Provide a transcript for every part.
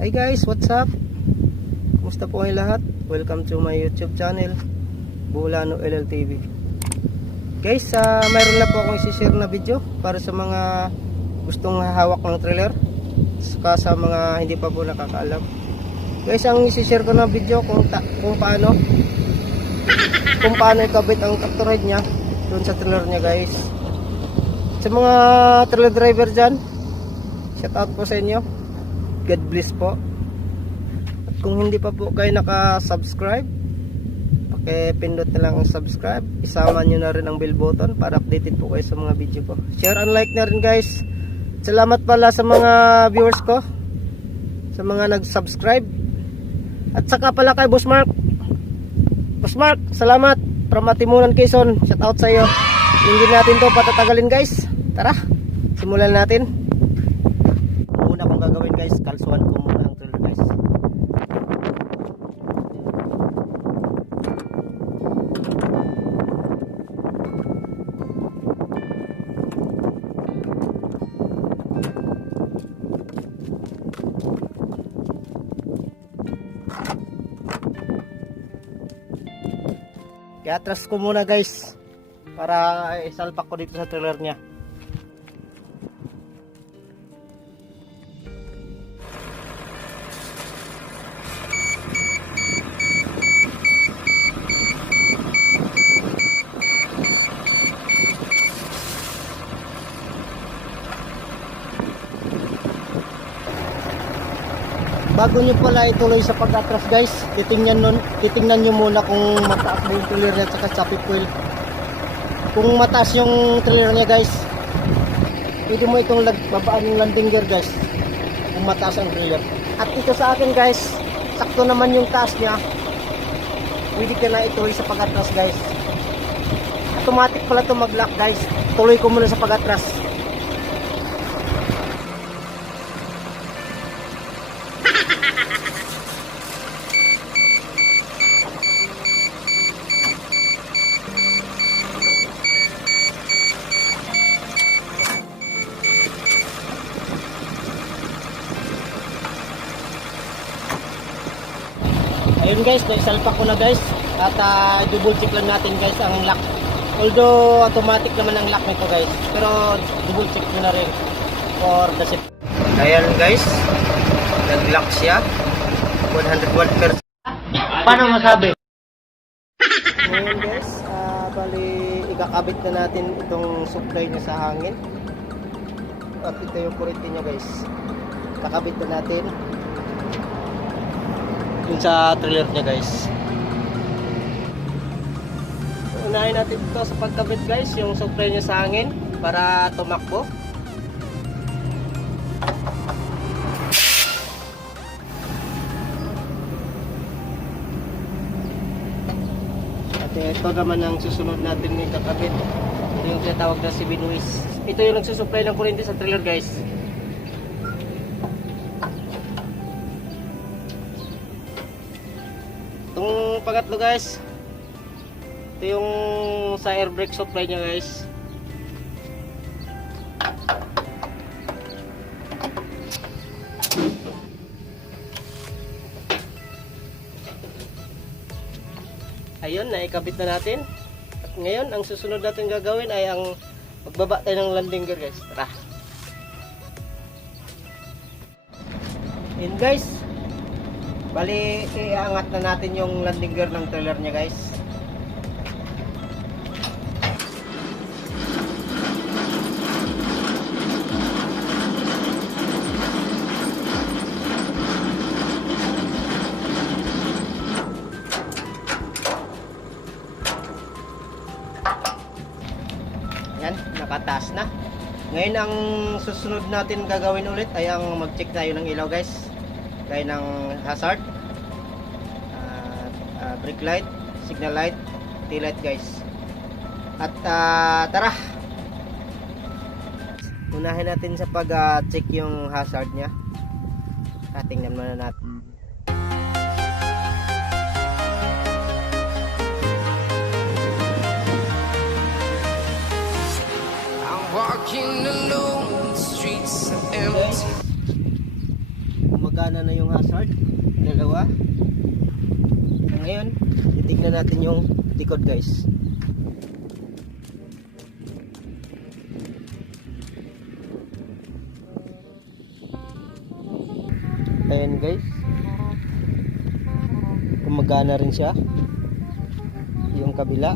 Hi guys, what's up? Kumusta po kayo lahat? Welcome to my YouTube channel, Bulano LLTV. Guys, mayroon na po akong isi-share na video para sa mga gustong hawak ng trailer, saka sa mga hindi pa po nakakaalam. Guys, ang isi-share ko na video kung paano ikabit ang tractor head niya doon sa trailer niya, guys. Sa mga trailer driver dyan, shout out po sa inyo. God bless po. At kung hindi pa po kayo naka-subscribe, pakipindot na lang ang subscribe. Isama nyo na rin ang bell button para updated po kayo sa mga video ko. Share and like na rin, guys. Salamat pala sa mga viewers ko, sa mga nag-subscribe. At saka pala kay Boss Mark. Boss Mark, salamat. From Atimunan, Quezon. Shout out sa iyo. Hindi natin to patatagalin, guys. Tara, simulan natin. Una kong gagawin, guys, kalsuhan ko muna ang trailer, guys. Kaya atras ko muna, guys, para isalpak ko dito sa trailer niya. Bago nyo pala ituloy sa pag-atras, guys, titingnan nyo muna kung mataas ba yung trailer niya at saka chassis coil. Kung mataas yung trailer niya, guys, pwede mo itong babaan yung landing gear, guys, kung mataas ang trailer. At ito sa akin, guys, sakto naman yung taas niya, pwede ka na ituloy sa pag-atras, guys. Automatic pala ito mag-lock, guys. Tuloy ko muna sa pag-atras. Ayun, guys, naisalpak ko na, guys. At double check lang natin, guys, ang lock. Although automatic naman ang lock nito, guys, pero double check nyo na rin for the safety. Ayan, guys, nag-lock siya 101%. Paano masabi? Ngayon, guys, bali ikakabit na natin itong supply niya sa hangin. At ito yung kurente niya, guys. Kakabit na natin sa trailer niya, guys. Unahin natin ito sa pagkabit, guys, yung supply niya sa hangin para tumakbo. At ito naman ang susunod natin ng kakabit. Ito yung tinatawag na si Binuis. Ito yung nagsusupply ng kuryente sa trailer, guys. Itong pangatlo, guys, ito yung sa air brake supply nya, guys. Ayun, naikabit na natin. At ngayon, ang susunod natin gagawin ay ang magbaba tayo ng landing gear, guys. Tara. Ayun, guys, bali, iangat na natin yung landing gear ng trailer niya, guys. Yan, nakataas na. Ngayon, ang susunod natin gagawin ulit ay ang mag-check tayo ng ilaw, guys. Gaya ng hazard, brake light, signal light, tail light, guys. At tara, unahin natin sa pag-check yung hazard nya. Tingnan muna natin. I'm walking alone, the streets are empty. gumagana na yung hazard. Dalawa. Ngayon, titignan natin yung likod guys. Ayan guys, gumagana rin siya yung kabila.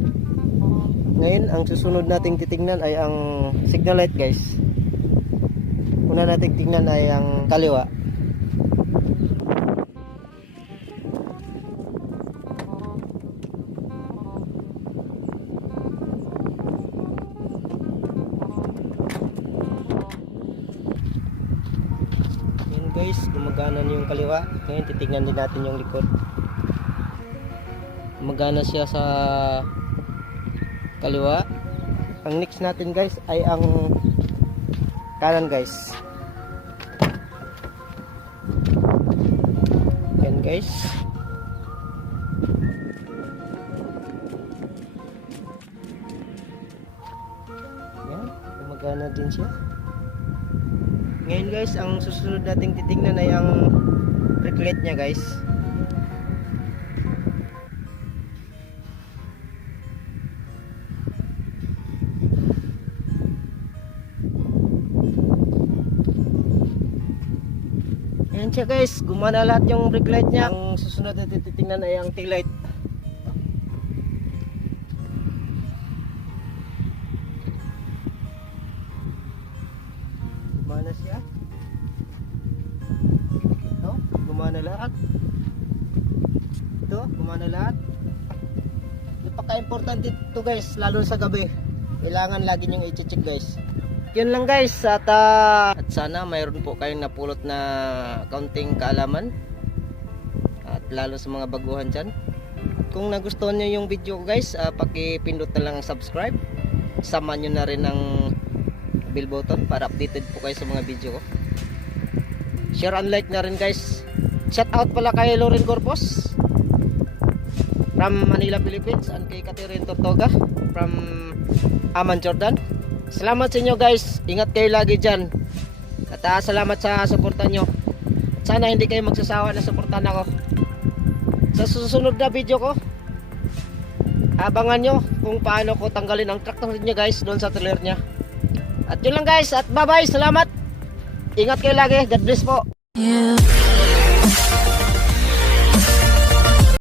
Ngayon ang susunod nating titingnan ay ang signal light guys. Una nating tingnan ay ang kaliwa. Guys, gumagana na yung kaliwa. Ngayon titignan din natin yung likod. Gumagana siya sa kaliwa. Ang next natin guys ay ang kanan guys. Yan guys. Yan, gumagana din siya. Ngayon guys, ang susunod nating titingnan ay ang brake light niya guys. Ayan siya guys, gumana lahat yung brake light niya. Ang susunod natin titingnan ay ang tail light. Gumana siya. Ito, gumana lahat. Ito, gumana lahat. Napaka-importante ito guys, lalo sa gabi. Kailangan lagi nyo i-check guys. Yun lang guys, at sana mayroon po kayong napulot na kaunting kaalaman. At lalo sa mga baguhan dyan. Kung nagustuhan nyo yung video ko guys, pakipindot na lang ang subscribe. Sama nyo na rin ang bell button para updated po kayo sa mga video ko. Share and like na rin guys. Shout out pala kay Loren Corpus from Manila, Philippines, and kay Catherine Tortoga from Amman, Jordan. Salamat sa inyo guys. Ingat kayo lagi dyan. At salamat sa suporta nyo. Sana hindi kayo magsasawa na suportahan ako. Sa susunod na video ko, abangan nyo kung paano ko tanggalin ang tractor niya guys doon sa trailer niya. At yun lang guys, at bye bye, salamat. Ingat kayo lagi, God bless po.